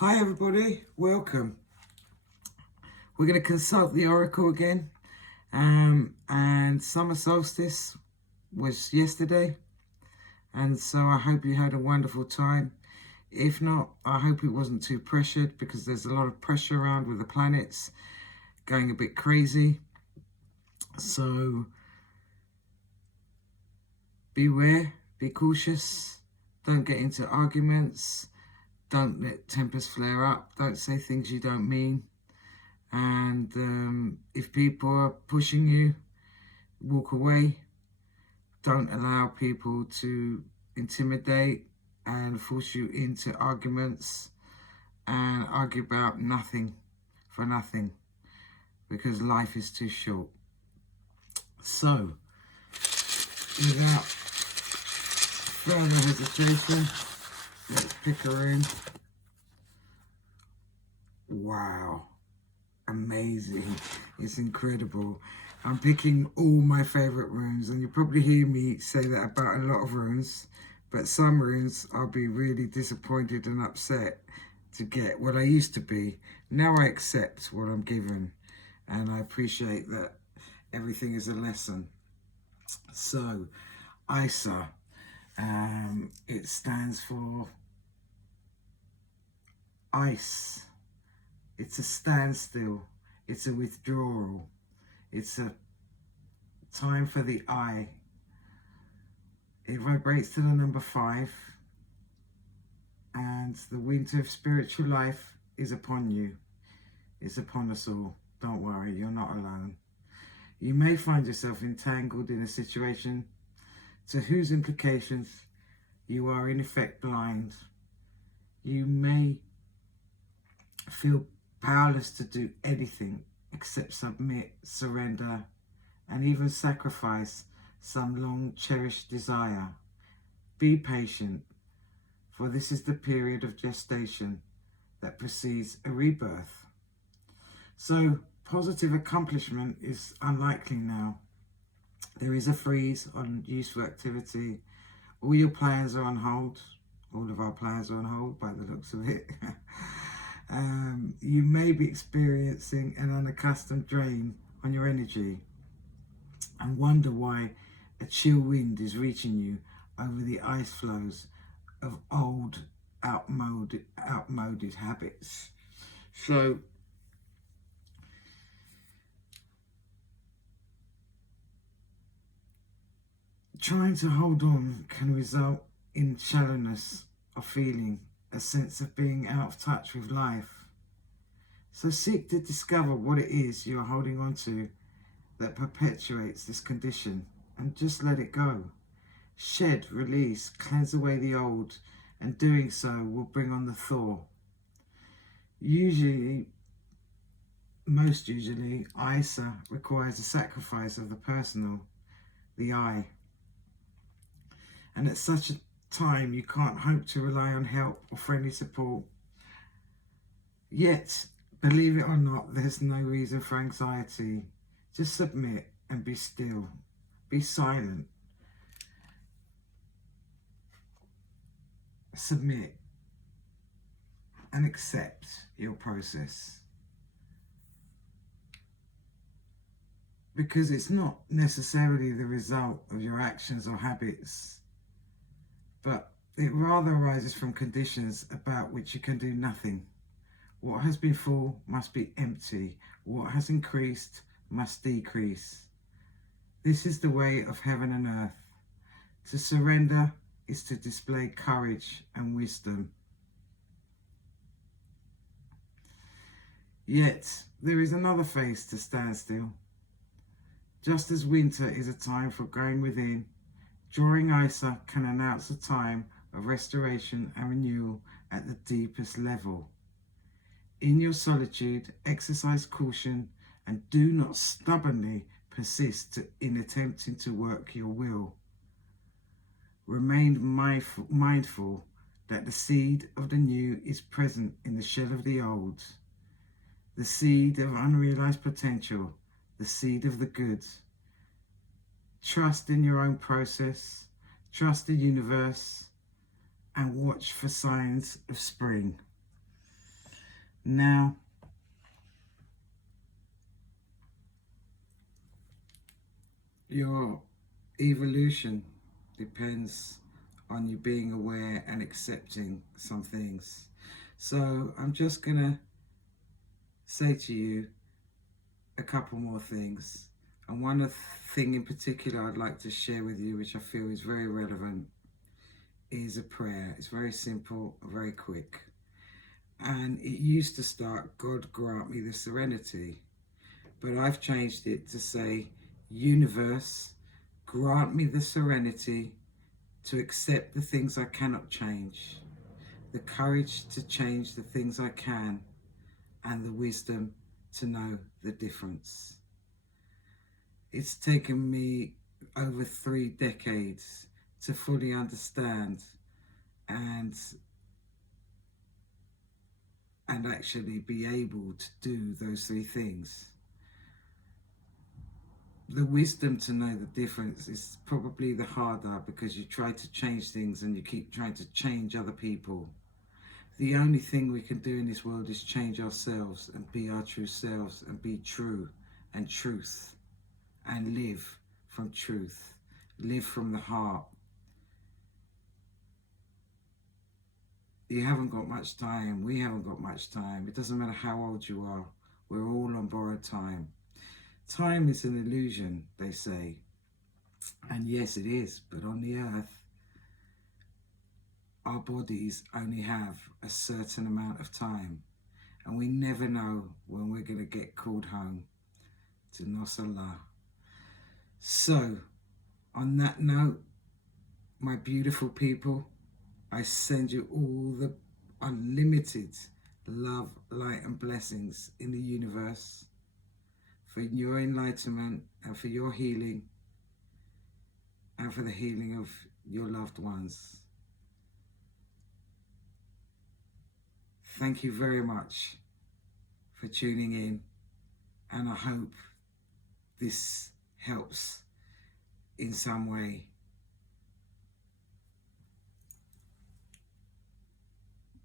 Hi everybody, welcome. We're going to consult the Oracle again, and summer solstice was yesterday, and so I hope you had a wonderful time. If not, I hope it wasn't too pressured, because there's a lot of pressure around with the planets going a bit crazy. So beware, be cautious, don't get into arguments. Don't let tempers flare up. Don't say things you don't mean. And if people are pushing you, walk away. Don't allow people to intimidate and force you into arguments and argue about nothing for nothing, because life is too short. So, without further hesitation, let's pick a rune. Wow, amazing. It's incredible. I'm picking all my favorite runes, and you'll probably hear me say that about a lot of runes, but some runes I'll be really disappointed and upset to get what I used to be. Now I accept what I'm given, and I appreciate that everything is a lesson. So, ISA, it stands for ice. It's a standstill. It's a withdrawal. It's a time for the eye. It vibrates to the number 5. And the winter of spiritual life is upon you. It's upon us all. Don't worry, you're not alone. You may find yourself entangled in a situation to whose implications you are in effect blind. You may feel powerless to do anything except submit, surrender, and even sacrifice some long-cherished desire. Be patient, for this is the period of gestation that precedes a rebirth. So, positive accomplishment is unlikely now. There is a freeze on useful activity. All your plans are on hold. All of our plans are on hold by the looks of it. You may be experiencing an unaccustomed drain on your energy and wonder why a chill wind is reaching you over the ice flows of old, outmoded habits. So, trying to hold on can result in shallowness of feeling, a sense of being out of touch with life. So seek to discover what it is you are holding on to that perpetuates this condition, and just let it go. Shed, release, cleanse away the old, and doing so will bring on the thaw. Most usually, ISA requires a sacrifice of the personal, the I. And at such a time, you can't hope to rely on help or friendly support. Yet, believe it or not, there's no reason for anxiety. Just submit and be still. Be silent. Submit and accept your process. Because it's not necessarily the result of your actions or habits, but it rather arises from conditions about which you can do nothing. What has been full must be empty. What has increased must decrease. This is the way of heaven and earth. To surrender is to display courage and wisdom. Yet, there is another phase to standstill. Just as winter is a time for going within, drawing ISA can announce a time of restoration and renewal at the deepest level. In your solitude, exercise caution and do not stubbornly persist in attempting to work your will. Remain mindful that the seed of the new is present in the shell of the old, the seed of unrealized potential, the seed of the good. Trust in your own process, trust the universe, and watch for signs of spring. Now, your evolution depends on you being aware and accepting some things. So I'm just going to say to you a couple more things. And one thing in particular I'd like to share with you, which I feel is very relevant, is a prayer. It's very simple, very quick. And it used to start, God grant me the serenity. But I've changed it to say, universe, grant me the serenity to accept the things I cannot change, the courage to change the things I can, and the wisdom to know the difference. It's taken me over 3 decades to fully understand and actually be able to do those 3 things. The wisdom to know the difference is probably the harder, because you try to change things and you keep trying to change other people. The only thing we can do in this world is change ourselves and be our true selves and be true and truth and live from truth, live from the heart. You haven't got much time. We haven't got much time. It doesn't matter how old you are. We're all on borrowed time. Time is an illusion, they say. And yes, it is. But on the earth, our bodies only have a certain amount of time. And we never know when we're going to get called home to Nosala. So, on that note, my beautiful people, I send you all the unlimited love, light and blessings in the universe for your enlightenment and for your healing and for the healing of your loved ones. Thank you very much for tuning in, and I hope this helps in some way.